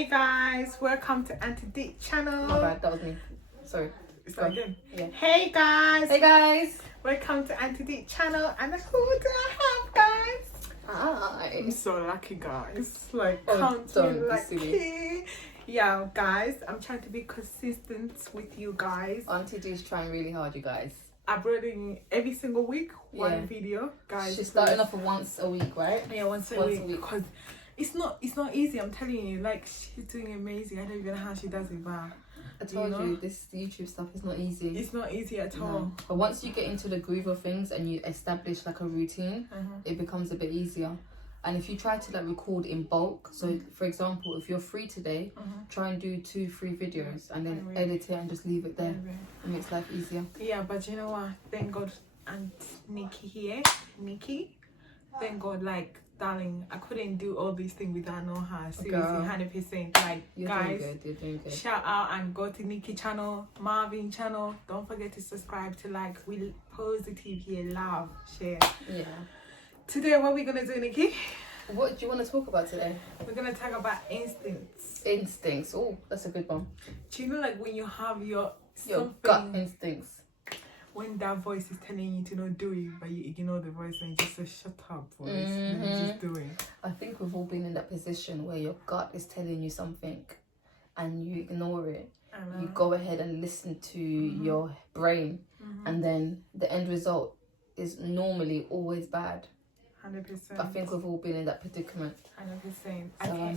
Hey guys, welcome to Auntie D channel. My bad, that was me. Sorry. It's not good. Yeah. Hey guys, welcome to Auntie D channel. And who do I have, guys? Hi. I'm so lucky, guys. Like, Oh, count don't me be lucky. silly. Yeah, guys, I'm trying to be consistent with you guys. Auntie D's trying really hard, you guys. Uploading every single week one Yeah. video, guys. She's starting off with once a week, right? Yeah, once a week because it's not easy. I'm telling you, like, she's doing amazing. I don't even know how she does it, but I told you, this YouTube stuff is not easy. it's not easy at all. No. But once you get into the groove of things and you establish like a routine, it becomes a bit easier. And if you try to like record in bulk, so for example, if you're free today, try and do 2-3 videos and then edit it and just leave it there. It makes life easier. Yeah, but you know what? Thank God, and Nikki here, Nikki. Thank God, like, darling, I couldn't do all these things without knowing her. Seriously, Girl. 100%. Like, You're guys, doing good. You're doing good. shout out and go to Nikki channel, Marvin channel. Don't forget to subscribe to, like, we positive here, love, share. Yeah. Today, what are we gonna do, Nikki? What do you want to talk about today? We're gonna talk about instincts. Instincts. Oh, that's a good one. Do you know, like, when you have your Gut instincts. when that voice is telling you to not do it, but you ignore the voice and you just say, shut up, voice, and you just do it. I think we've all been in that position where your gut is telling you something and you ignore it. You go ahead and listen to your brain, and then the end result is normally always bad. 100%. I think we've all been in that predicament. 100%.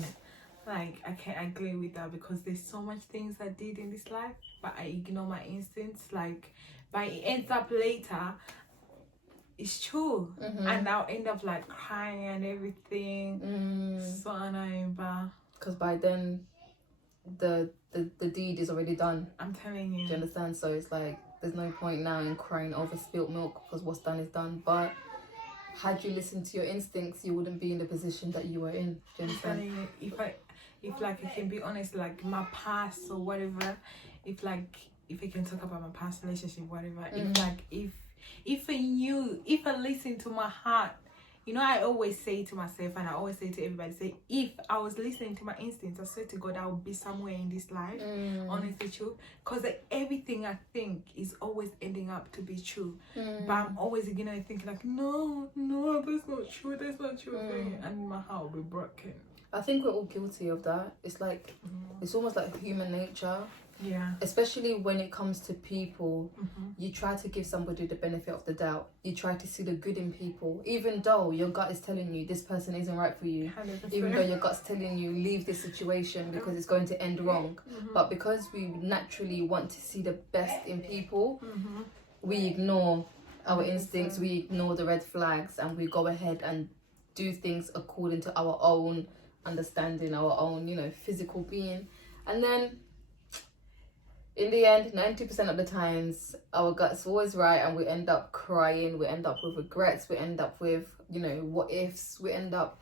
So, I can't agree with that because there's so much things I did in this life, but I ignore my instincts. Like, but it ends up later. It's true, and I'll end up like crying and everything. So annoying, but because by then, the deed is already done. I'm telling you. Do you understand? So it's like there's no point now in crying over spilt milk because what's done is done. But had you listened to your instincts, you wouldn't be in the position that you were in. Do you I'm understand? telling you, if like I can be honest, like my past or whatever, if I can talk about my past relationship, whatever, if I listen to my heart, you know, I always say to myself and I always say to everybody, say, if I was listening to my instincts, I swear to God, I would be somewhere in this life. Honestly, true. Because everything I think is always ending up to be true. But I'm always, thinking like, no, that's not true. That's not true. And my heart will be broken. I think we're all guilty of that. It's like, it's almost like human nature. Yeah. Especially when it comes to people, you try to give somebody the benefit of the doubt. You try to see the good in people, even though your gut is telling you this person isn't right for you. 100%. Even though your gut's telling you leave this situation because it's going to end wrong. But because we naturally want to see the best in people, we ignore our instincts, we ignore the red flags, and we go ahead and do things according to our own understanding, our own, physical being. And then in the end, 90% of the times, our gut's always right and we end up crying, we end up with regrets, we end up with, what ifs, we end up,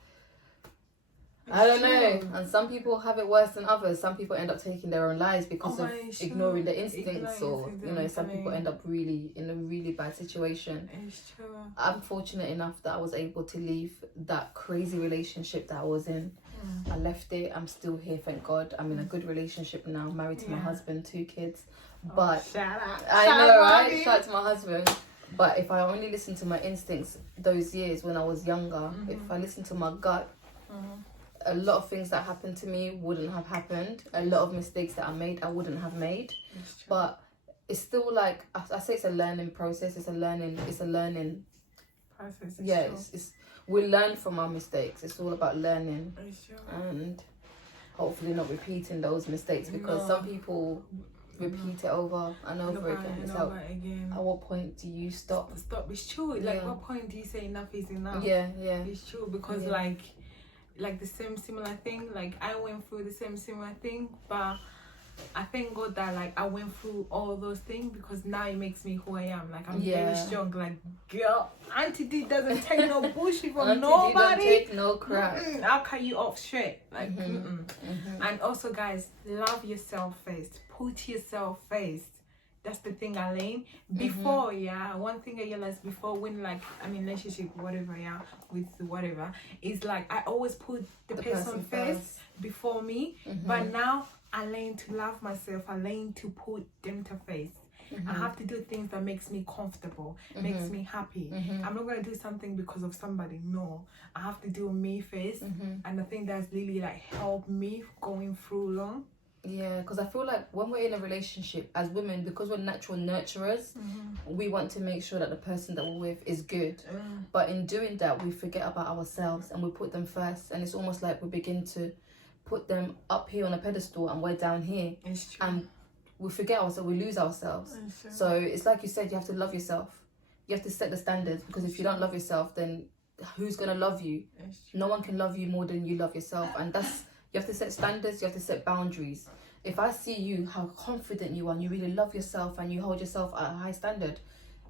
I don't know. And some people have it worse than others. Some people end up taking their own lives because of ignoring their instincts, or, some people end up really in a really bad situation. It's true. I'm fortunate enough that I was able to leave that crazy relationship that I was in. I left it. I'm still here, thank God. I'm in a good relationship now, married to my husband, 2 kids. But shout out. I know, right? Shout out to my husband. But if I only listened to my instincts those years when I was younger, if I listened to my gut, a lot of things that happened to me wouldn't have happened. A lot of mistakes that I made, I wouldn't have made. But it's still like, I say it's a learning process. It's a learning process. Yeah, we learn from our mistakes. It's all about learning and hopefully not repeating those mistakes, because some people repeat it over and over again. It's like, at what point do you stop? It's true. Like, what point do you say enough is enough? Yeah. It's true, because like the similar thing. Like, I went through the similar thing, but I thank God that like I went through all those things, because now it makes me who I am. Like, I'm very strong. Like, girl, Auntie D doesn't take no bullshit from nobody. Don't take no crap. I'll cut you off straight. Like, And also, guys, love yourself first. Put yourself first. That's the thing I learned before. One thing I realized before, when like I'm in relationship, whatever, with whatever, is like I always put the person first before me, but now I learn to love myself. I learn to put them to face. I have to do things that makes me comfortable, makes me happy. I'm not gonna do something because of somebody. No, I have to do me first, and I think that's really like helped me going through long. Yeah, because I feel like when we're in a relationship as women, because we're natural nurturers, we want to make sure that the person that we're with is good. But in doing that, we forget about ourselves and we put them first, and it's almost like we begin to put them up here on a pedestal and we're down here. It's true. And we forget ourselves, we lose ourselves. So it's like you said, you have to love yourself. You have to set the standards, because if you don't love yourself, then who's gonna love you? No one can love you more than you love yourself. And that's, you have to set standards, you have to set boundaries. If I see you, how confident you are, and you really love yourself and you hold yourself at a high standard,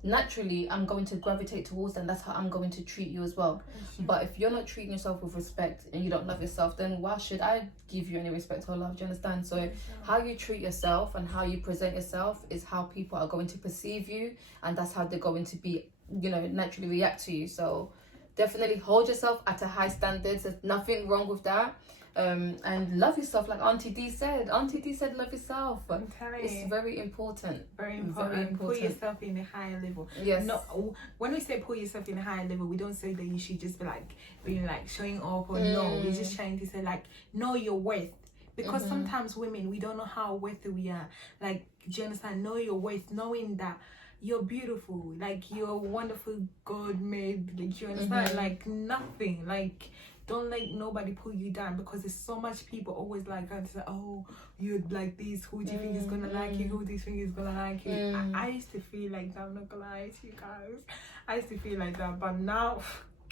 naturally I'm going to gravitate towards that, and that's how I'm going to treat you as well. But if you're not treating yourself with respect and you don't love yourself, then why should I give you any respect or love? Do you understand? So how you treat yourself and how you present yourself is how people are going to perceive you, and that's how they're going to be, you know, naturally react to you. So definitely hold yourself at a high standards. There's nothing wrong with that. And love yourself, like Auntie D said. Auntie D said love yourself. I'm telling It's you. very important. Very important. Very important. Put yourself in a higher level. Yes. No, when we say put yourself in a higher level, we don't say that you should just be like being like showing off or no. We're just trying to say like know your worth. Because sometimes women, we don't know how worthy we are. Like, do you understand? Know your worth, knowing that you're beautiful, like you're wonderful, God made. Like, you understand? Like nothing. Like, don't let nobody pull you down, because there's so much people always like to say, oh, you're like this, who do you think is gonna like you, who do you think is gonna like you? I used to feel like that. I'm not gonna lie to you guys, I used to feel like that, but now,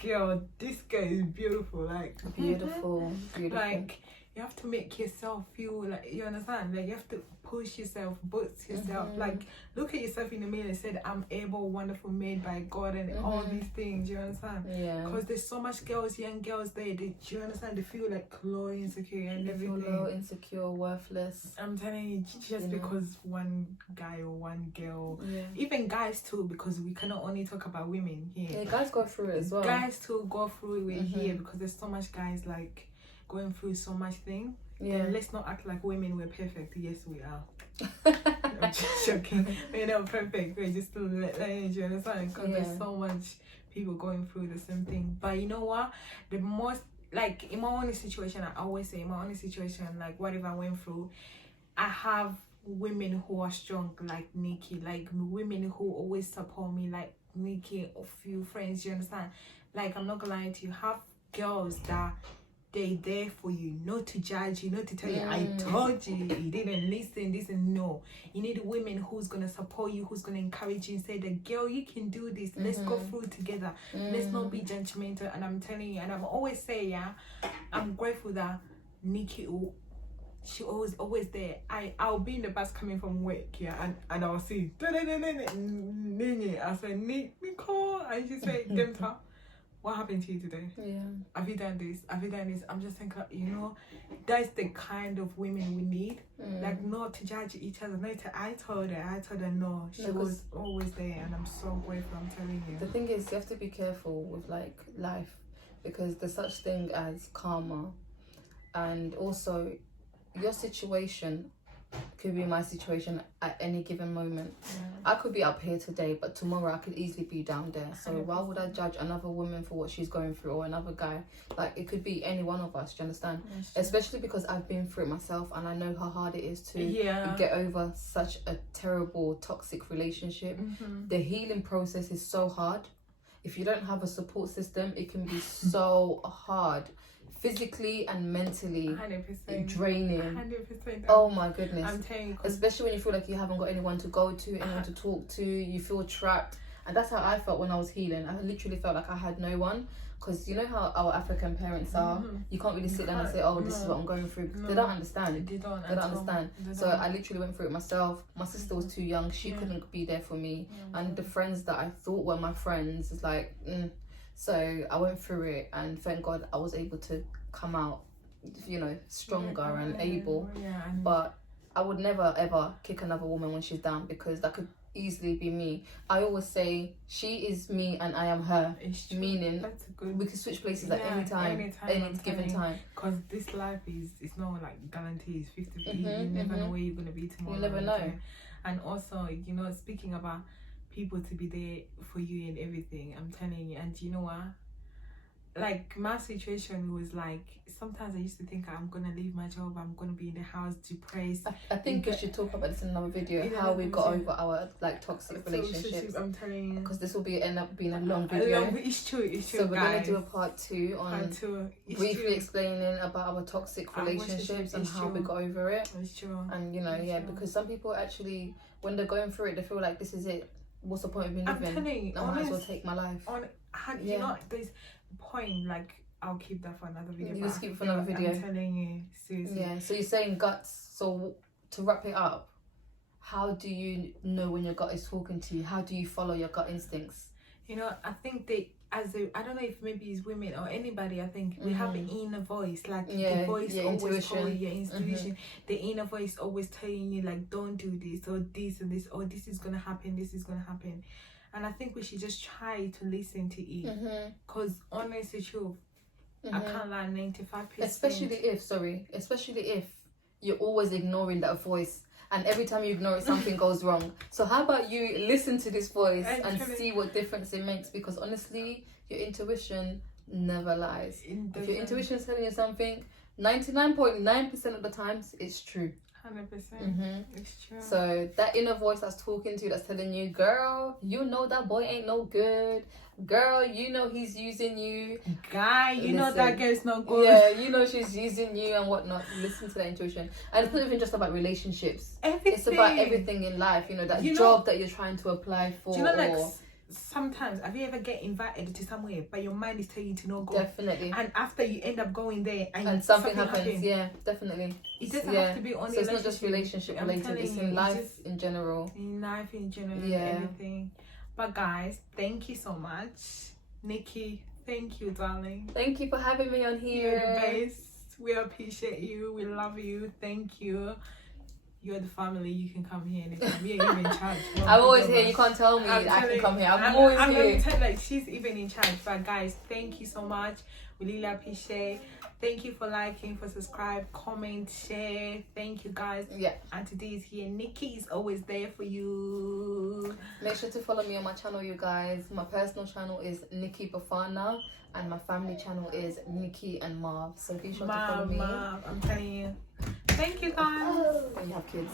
girl, this girl is beautiful. Like Beautiful. like you have to make yourself feel like, you understand, like you have to push yourself, boost yourself, like look at yourself in the mirror and say, I'm able, wonderful, made by God, and all these things. You understand? Yeah. Because there's so much girls, young girls there, do you understand, they feel like low, insecure and They feel everything. low, insecure, worthless. I'm telling you, just You know? because one guy or one girl, even guys too, because we cannot only talk about women here. Yeah, guys go through it as well. Guys too go through it here, because there's so much guys like going through so much thing. Yeah. Let's not act like women we're perfect. Yes, we are. I'm just joking. We're not perfect. We're just still letting you understand, because there's so much people going through the same thing. But you know what? The most, like in my own situation, I always say in my own situation, like whatever I went through, I have women who are strong, like Nikki, like women who always support me, like Nikki, a few friends. You understand? Like, I'm not gonna lie to you, have girls that they there for you, not to judge you, not to tell you, I told you, you didn't listen, this and no. You need women who's gonna support you, who's gonna encourage you and say that, girl, you can do this, let's go through together, let's not be judgmental. And I'm telling you, and I'm always saying, I'm grateful that Nikki, she always there. I'll be in the bus coming from work, and I'll see I said, Nicole, and she said, Demta, what happened to you today? Have you done this? Have you done this? I'm just thinking, you know, that's the kind of women we need. Like, not to judge each other. I told her no. She was always there, and I'm so grateful, I'm telling you. The thing is, you have to be careful with like life, because there's such thing as karma, and also your situation could be my situation at any given moment. I could be up here today, but tomorrow I could easily be down there. So why would I judge another woman for what she's going through, or another guy? Like, it could be any one of us, do you understand? Especially because I've been through it myself, and I know how hard it is to get over such a terrible toxic relationship. The healing process is so hard. If you don't have a support system, it can be so hard, physically and mentally. 100% draining. 100%. Oh my goodness. I'm telling you, especially when you feel like you haven't got anyone to go to, anyone to talk to, you feel trapped. And that's how I felt when I was healing. I literally felt like I had no one, because you know how our African parents are. You can't really sit down and say, oh, this is what I'm going through, because they don't understand. They don't understand. So I literally went through it myself. My sister was too young, she couldn't be there for me, and the friends that I thought were my friends is like so I went through it, and thank God I was able to come out, you know, stronger and able. But I would never ever kick another woman when she's down, because that could easily be me. I always say she is me and I am her. It's true. Meaning That's good. we can switch places at Yeah, any time, any I'm given telling you. time. Because this life it's not like guaranteed. It's 50-50. You Mhm, never know mhm. where you're gonna be tomorrow. You never know. And also, you know, speaking about people to be there for you and everything, I'm telling you. And you know what? Like my situation was like, sometimes I used to think I'm gonna leave my job, I'm gonna be in the house depressed. I think we should talk about this in another video, In how another we got video. over our like toxic relationships, I'm telling you. because this will be end up being a long video. It's true, So we're guys. gonna do a part 2 on Part two. It's briefly true. explaining about our toxic Our relationships and it's how we true. got over it. It's true. And you know, It's yeah, true. because some people actually, when they're going through it, they feel like this is it. What's the point of me I'm living? telling you, I might as well honest, take my life. you know, there's point, like, I'll keep that for another video. You but just keep it for another video. I'm telling you, seriously. Yeah. So you're saying guts. So to wrap it up, how do you know when your gut is talking to you? How do you follow your gut instincts? You know, I think I don't know if maybe it's women or anybody, I think we have an inner voice, like the voice your always intuition. calling your intuition. The inner voice always telling you like, don't do this or this and this, or this is gonna happen, this is gonna happen. And I think we should just try to listen to it, because honestly, truth, I can't lie, 95%. Especially if you're always ignoring that voice, and every time you ignore it, something goes wrong. So how about you listen to this voice and see what difference it makes? Because honestly, your intuition never lies. If your intuition is telling you something, 99.9% of the times it's true. 100%. It's true. So that inner voice that's talking to you, that's telling you, girl, you know that boy ain't no good. Girl, you know he's using you. Guy, you know that girl's not good. Yeah, you know she's using you and whatnot. Listen to that intuition. And it's not even just about relationships. Everything. It's about everything in life. You know, that job that you're trying to apply for. Do you know, like, sometimes, have you ever get invited to somewhere, but your mind is telling you to not go? Definitely. And after you end up going there and something happens. Yeah, definitely. It doesn't have to be only. So it's not just relationship related. It's in life in general. In life in general, everything. But guys, thank you so much, Nikki. Thank you, darling. Thank you for having me on here. You're the best. We appreciate you. We love you. Thank you. You're the family. You can come here anytime. You're even in charge. I'm always here. You can't tell me I can come here. I'm always here. I'm going to tell, like, she's even in charge. But guys, thank you so much. We really appreciate. Thank you for liking, for subscribe, comment, share. Thank you, guys. Yeah. Auntie D is here. Nikki is always there for you. Make sure to follow me on my channel, you guys. My personal channel is Nikki Bafana, and my family channel is Nikki and Marv. So be sure to follow me. I'm telling you. Thank you, guys. And you have kids.